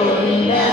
Gloria.